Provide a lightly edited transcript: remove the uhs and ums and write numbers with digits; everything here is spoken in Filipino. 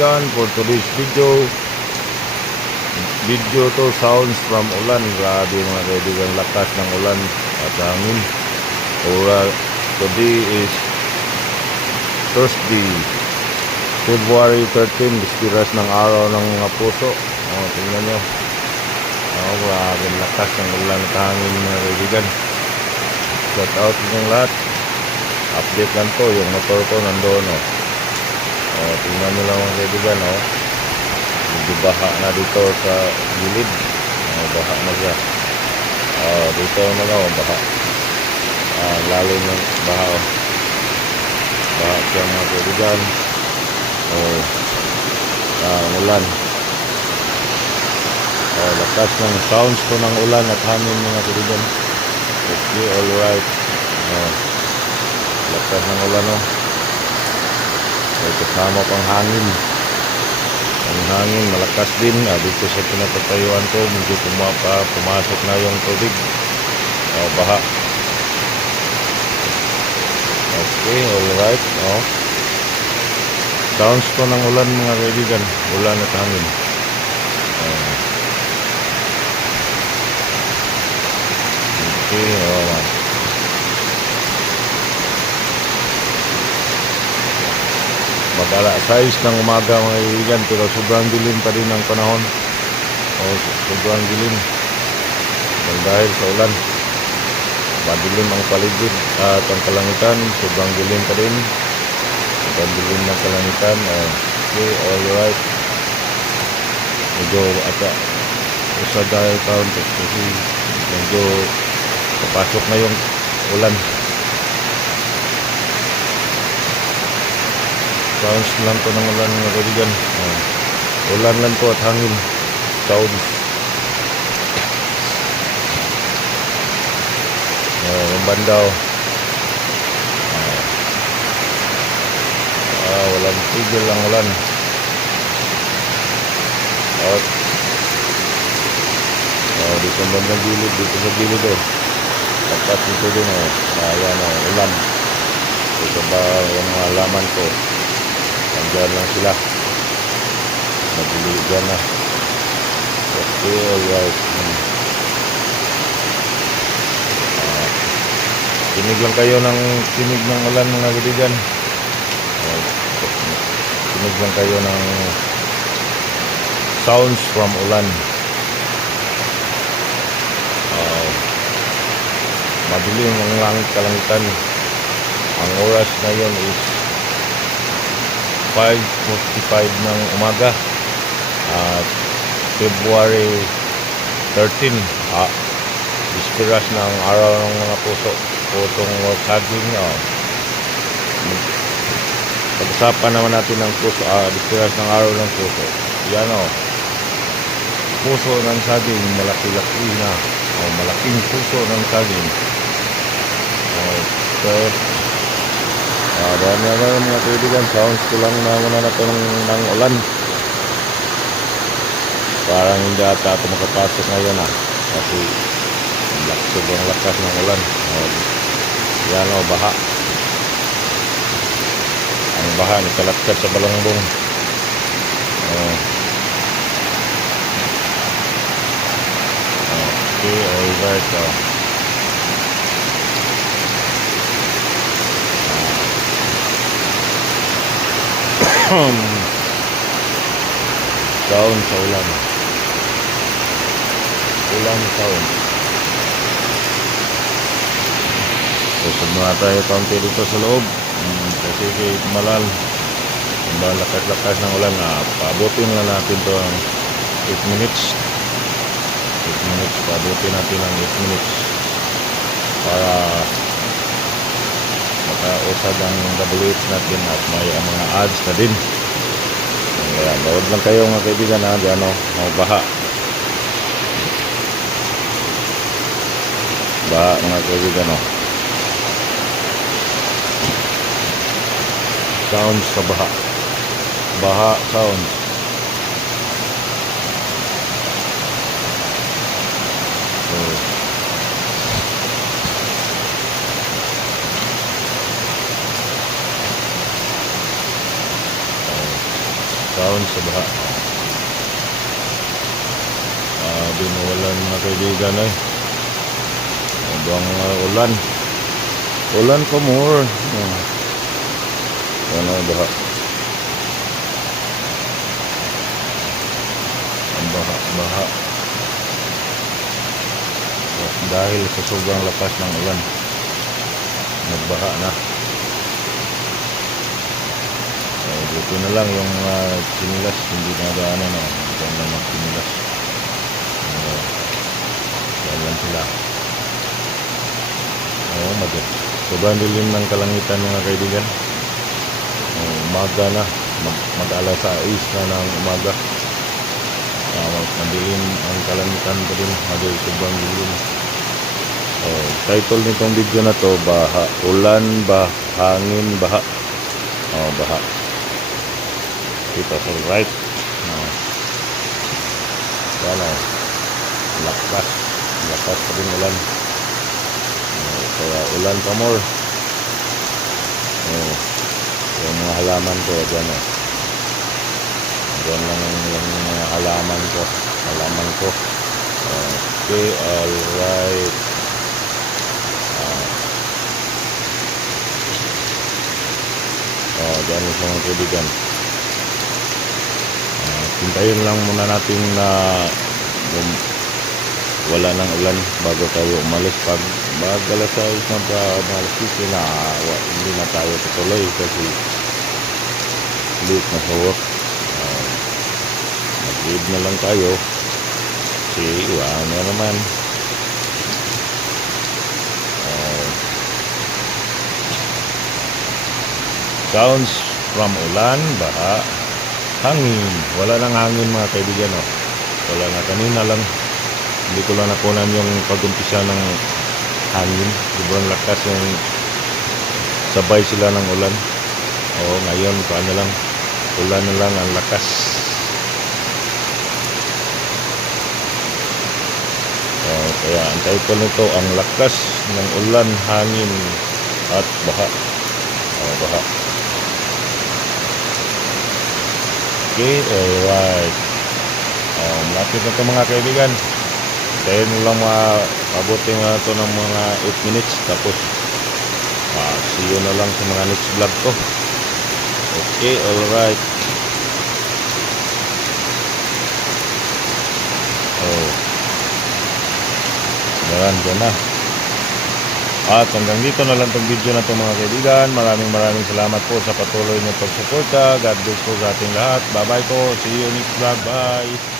kaibigan, for today's video to sounds from ulan. Grabe mga kaibigan, lakas ng ulan at hangin. Today is Thursday, February 13, bispiras ng araw ng mga puso. Tingnan nyo. Grabe lakas ng ulan at hangin mga kaibigan. Shout out ng lahat. Update lang to, yung motor ko nandoon. Tingnan nyo lang mga kaibigan. Medyo baha na dito sa gilid. Baha na siya. Dito naman baha. Lalo ng baha. Baha siya mga kaibigan. Ulan. Lakas ng sounds ko ng ulan at hangin mga kaibigan. Okay, alright. Lakas ng ulan. Kasama pang hangin. Ang hangin malakas din. Dito sa pinapatayuan ko, medyo pumasok na yung tubig. Baha. Okay, alright. Sounds ko ng ulan mga kaibigan. Ulan at hangin. Okay, mag-ala 6 ng umaga mga kaibigan, pero sobrang dilim pa rin ang panahon. Sobrang dilim. Dahil sa ulan, madilim ang paligid at ang kalangitan, sobrang dilim pa rin. Sobrang dilim ng kalangitan. Okay, alright. Medyo usad dahil taon kasi medyo papasok na yung ulan. Sounds lang to ng ulan mga kaibigan. Ulan lang to at hangin. Sounds. Yung bandaw. Walang tigil ang ulan. Dito bandang gilid. Dito sa gilid Tapos dito din ayan ulan. Ito ba yung mga laman ko. Nandiyan lang sila. Nagiligan na. Okay, alright. Tinig lang kayo ng tinig ng ulan mga kaibigan. Tinig lang kayo ng sounds from ulan. Madilim ang langit kalangitan. Ang oras ngayon is 5:45 ng umaga at February 13, bispiras ng araw ng mga pusong saging. Pag-usapan naman natin ng puso, bispiras ng araw ng puso. Yan puso ng saging, malaki-laki na. Malaking puso ng saging. Okay. Dahil na mga kaibigan, sounds ko lang na muna natin ng ulan. Parang hindi ata ito makapasok ngayon kasi sobrang lakas ng ulan. Yan baha. Ang baha nakalatkat sa balangbong. Okay, alright. Sound sa ulan. Ulan sound. Susod na tayo kaunti dito sa loob. Kasi malal. Malakas-lakas ng ulan. Paabutin lang natin to ang 8 minutes. 8 minutes. Paabutin natin ang 8 minutes. Para makausad ang WH natin at may mga ads na din. Kaya bawad lang kayo mga kaibigan baha. Baha mga kaibigan sounds sa baha. Baha sounds. down sa baha. Binuwalan mga kaibigan eh. Abang ulan. Ulan pa more. Ano baha. Ang baha. Dahil sa sobrang lakas ng ulan, nagbaha na. Buti na lang yung sinilas, hindi na daanan na. Diyan lang ang sinilas. Diyan lang sila. Sobrang dilim ng kalangitan mga kaibigan. Umaga na. Mag-alas 6 na ng umaga. Madilim ang kalangitan pa din. Sobrang dilim. Title nitong video na to, baha. Ulan, hangin, baha. Baha. Ito sa right. Yan o. Lakas pa rin ulan. Kaya ulan pa more. Yung mga halaman ko dyan o. Dyan lang yung mga halaman ko. Okay, alright. Dyan yung mga kaibigan. Hintayin lang muna natin na wala ng ulan bago tayo umalis. Pag alas 6 na pa, alas 7 na, hindi na tayo tutuloy kasi late na sa work. Mag-leave na lang tayo kasi iwan na naman. Sounds from ulan, baha, hangin. Wala nang hangin mga kaibigan. Wala na, kanina lang. Hindi ko lang nakunan yung pag-umpisa ng hangin. Sobrang lakas yung sabay sila ng ulan. Ngayon paano lang, ulan na lang ang lakas. Kaya ang title nito, ang lakas ng ulan, hangin at baha. Baha. Okay, alright. Malapit na ito mga kaibigan. Kaya lang mabuti nga ito ng mga 8 minutes. Tapos see you na lang sa mga next vlog ko. Okay, alright. Dyan na. At hanggang dito na lang itong video na ito mga kaibigan. Maraming salamat po sa patuloy na pagsuporta. God bless po sa ating lahat. Bye bye po. See you next vlog. Bye.